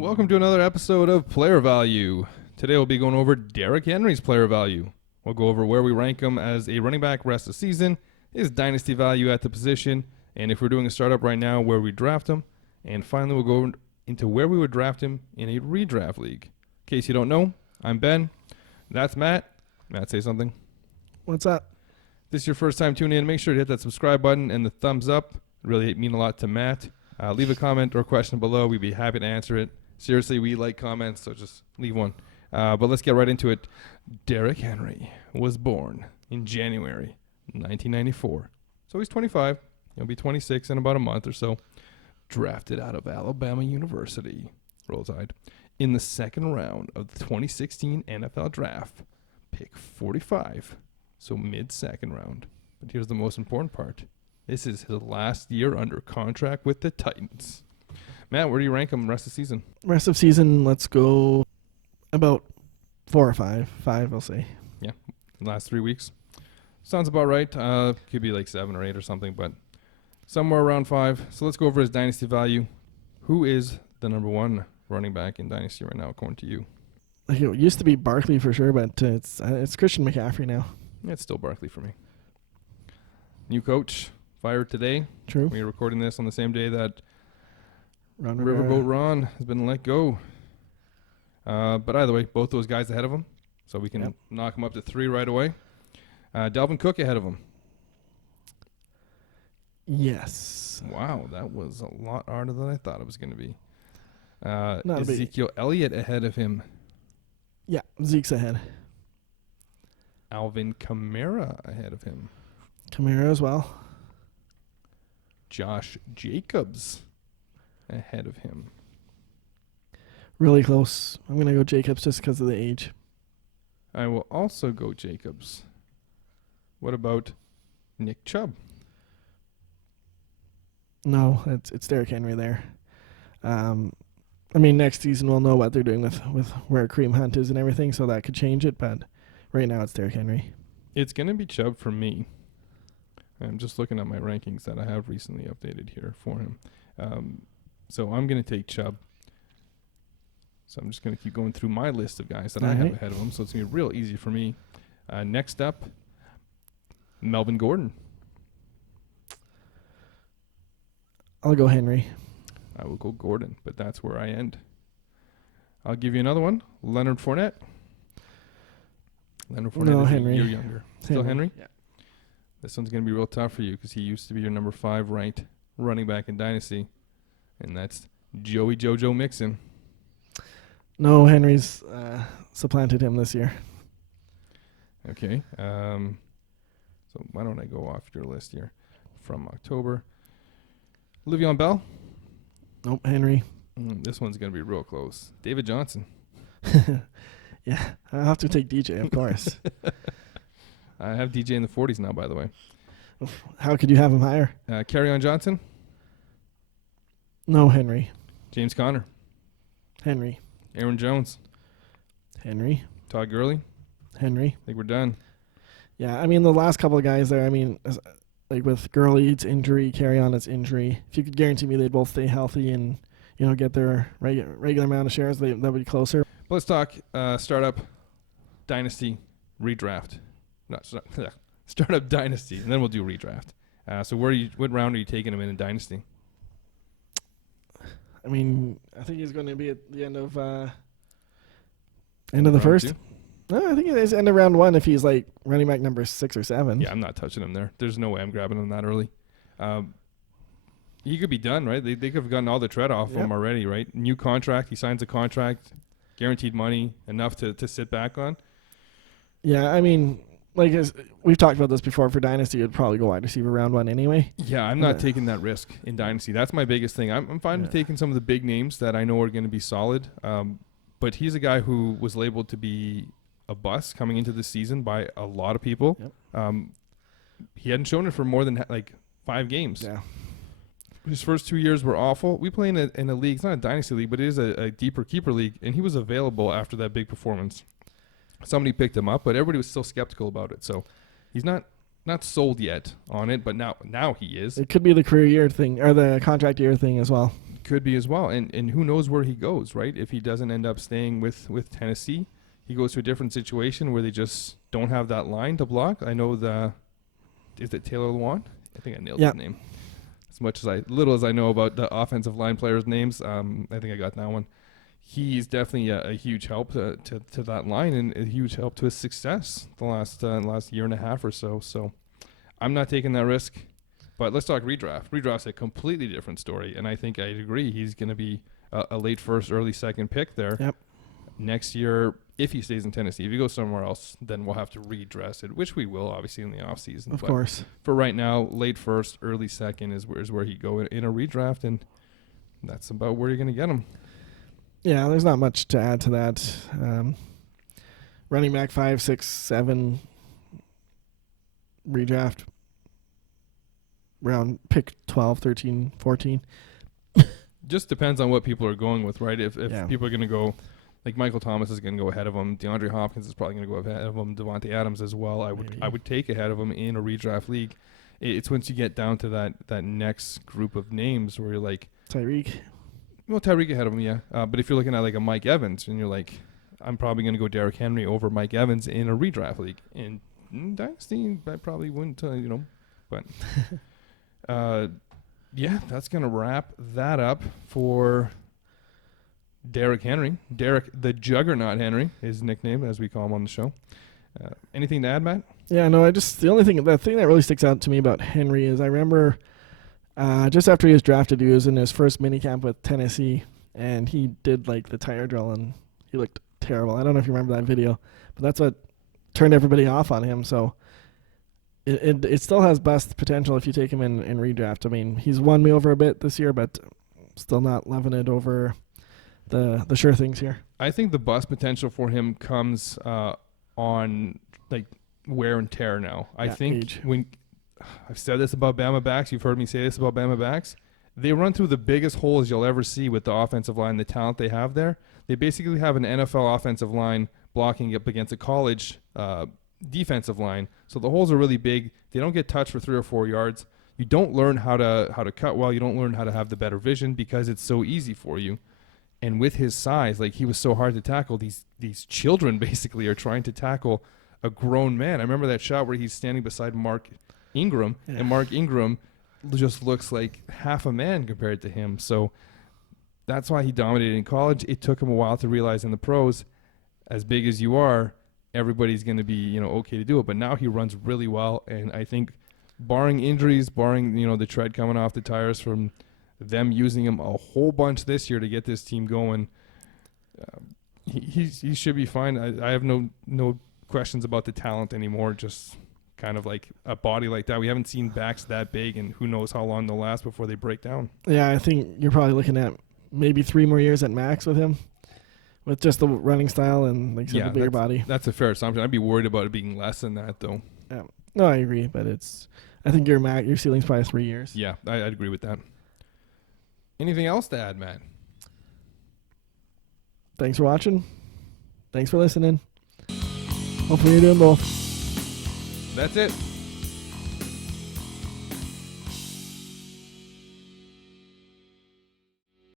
Welcome to another episode of Player Value. Today we'll be going over Derrick Henry's player value. We'll go over where we rank him as a running back rest of the season, his dynasty value at the position, and if we're doing a startup right now, where we draft him. And finally, we'll go into where we would draft him in a redraft league. In case you don't know, I'm Ben. That's Matt. Matt, say something. What's up? If this is your first time tuning in, make sure to hit that subscribe button and the thumbs up. It really mean a lot to Matt. Leave a comment or question below. We'd be happy to answer it. Seriously, we like comments, so just leave one. But let's get right into it. Derrick Henry was born in January 1994. So he's 25. He'll be 26 in about a month or so. Drafted out of Alabama University. Roll Tide. In the second round of the 2016 NFL Draft. Pick 45. So mid-second round. But here's the most important part. This is his last year under contract with the Titans. Matt, where do you rank him rest of the season? Rest of season, let's go about 4 or 5. 5, I'll say. Yeah, last 3 weeks. Sounds about right. Could be like 7 or 8 or something, but somewhere around 5. So let's go over his dynasty value. Who is the number one running back in dynasty right now, according to you? Like it used to be Barkley for sure, but it's Christian McCaffrey now. Yeah, it's still Barkley for me. New coach, fired today. True. We're recording this on the same day that Ron Riverboat Ron has been let go. But either way, both those guys ahead of him. So we can knock him up to 3 right away. Dalvin Cook ahead of him. Yes. Wow, that was a lot harder than I thought it was going to be. Not Ezekiel Elliott ahead of him. Yeah, Zeke's ahead. Alvin Kamara ahead of him. Kamara as well. Josh Jacobs ahead of him. Really close. I'm going to go Jacobs just because of the age. I will also go Jacobs. What about Nick Chubb? No, it's Derrick Henry there. I mean, next season we'll know what they're doing with where Kareem Hunt is and everything, so that could change it, but right now it's Derrick Henry. It's going to be Chubb for me. I'm just looking at my rankings that I have recently updated here for him. So I'm going to take Chubb. So I'm just going to keep going through my list of guys that I have ahead of him, so it's going to be real easy for me. Next up, Melvin Gordon. I'll go Henry. I will go Gordon, but that's where I end. I'll give you another one. Leonard Fournette. Leonard Fournette No, is Henry. a year younger. Still Henry? Yeah. This one's going to be real tough for you because he used to be your number 5 ranked running back in Dynasty, and that's Joey JoJo Mixon. No, Henry's supplanted him this year. Okay. So why don't I go off your list here from October. Le'Veon Bell. Nope, Henry. This one's going to be real close. David Johnson. Yeah, I'll have to take DJ, of course. I have DJ in the 40s now, by the way. How could you have him higher? Kerryon Johnson. No, Henry. James Conner. Henry. Aaron Jones. Henry. Todd Gurley. Henry. I think we're done. Yeah, I mean, the last couple of guys there, I mean, like with Gurley's injury, Kerryon's injury, if you could guarantee me they'd both stay healthy and, you know, get their regular amount of shares, that would be closer. But let's talk startup, dynasty, redraft. No, startup dynasty, and then we'll do redraft. So what round are you taking him in dynasty? I mean, I think he's going to be at the end of the first. 2? No, I think it is end of round 1 if he's like running back number 6 or 7. Yeah, I'm not touching him there. There's no way I'm grabbing him that early. He could be done, right? They could have gotten all the tread off him already, right? New contract. He signs a contract, guaranteed money, enough to sit back on. Yeah, I mean, like we've talked about this before, for Dynasty, it'd probably go wide receiver round 1 anyway. Yeah, I'm not taking that risk in Dynasty. That's my biggest thing. I'm fine with taking some of the big names that I know are going to be solid. But he's a guy who was labeled to be a bust coming into the season by a lot of people. Yep. He hadn't shown it for more than 5 games. Yeah. His first 2 years were awful. We play in a league. It's not a dynasty league, but it is a deeper keeper league, and he was available after that big performance. Somebody picked him up, but everybody was still skeptical about it. So he's not sold yet on it, but now he is. It could be the career year thing or the contract year thing as well. could be as well. And who knows where he goes, right? If he doesn't end up staying with Tennessee, he goes to a different situation where they just don't have that line to block. I know is it Taylor Lewan? I think I nailed his name. As much as little as I know about the offensive line players' names, I think I got that one. He's definitely a huge help to that line and a huge help to his success the last year and a half or so. So I'm not taking that risk. But let's talk redraft. Redraft's a completely different story, and I think I'd agree he's going to be a late first, early second pick there. Yep. Next year, if he stays in Tennessee. If he goes somewhere else, then we'll have to redress it, which we will, obviously, in the offseason. Of course. For right now, late first, early second is where he'd go in a redraft, and that's about where you're going to get him. Yeah, there's not much to add to that. Running back 5, 6, 7 redraft. Round pick 12, 13, 14. Just depends on what people are going with, right? If Yeah. people are going to go, like Michael Thomas is going to go ahead of him, DeAndre Hopkins is probably going to go ahead of him, Devontae Adams as well. I would take ahead of him in a redraft league. It's once you get down to that next group of names where you're like Tyreek. Well, Tyreek ahead of him, yeah. But if you're looking at like a Mike Evans and you're like, I'm probably going to go Derrick Henry over Mike Evans in a redraft league. In Dynasty, I probably wouldn't, but. Yeah, that's going to wrap that up for Derrick Henry. Derrick the Juggernaut Henry, his nickname, as we call him on the show. Anything to add, Matt? Yeah, no, the thing that really sticks out to me about Henry is I remember just after he was drafted, he was in his first minicamp with Tennessee, and he did like the tire drill, and he looked terrible. I don't know if you remember that video, but that's what turned everybody off on him, so... It still has best potential if you take him in redraft. I mean, he's won me over a bit this year, but still not loving it over the sure things here. I think the bust potential for him comes on like wear and tear now. I think age. When I've said this about Bama backs, you've heard me say this about Bama backs, they run through the biggest holes you'll ever see with the offensive line, the talent they have there. They basically have an NFL offensive line blocking up against a college defensive line, so the holes are really big. They don't get touched for 3 or 4 yards. You don't learn how to cut well. You don't learn how to have the better vision because it's so easy for you. And with his size, like he was so hard to tackle. These children basically are trying to tackle a grown man. I remember that shot where he's standing beside Mark Ingram, and Mark Ingram just looks like half a man compared to him. So that's why he dominated in college. It took him a while to realize in the pros, as big as you are, everybody's going to be, okay to do it. But now he runs really well, and I think barring injuries, barring, the tread coming off the tires from them using him a whole bunch this year to get this team going, he should be fine. I have no questions about the talent anymore, just kind of like a body like that. We haven't seen backs that big, and who knows how long they'll last before they break down. Yeah, I think you're probably looking at maybe 3 more years at max with him. With just the running style and, like you said, the bigger body. That's a fair assumption. I'd be worried about it being less than that, though. Yeah. No, I agree, but I think your ceiling's probably 3 years. Yeah, I'd agree with that. Anything else to add, Matt? Thanks for watching. Thanks for listening. Hopefully you're doing both. That's it.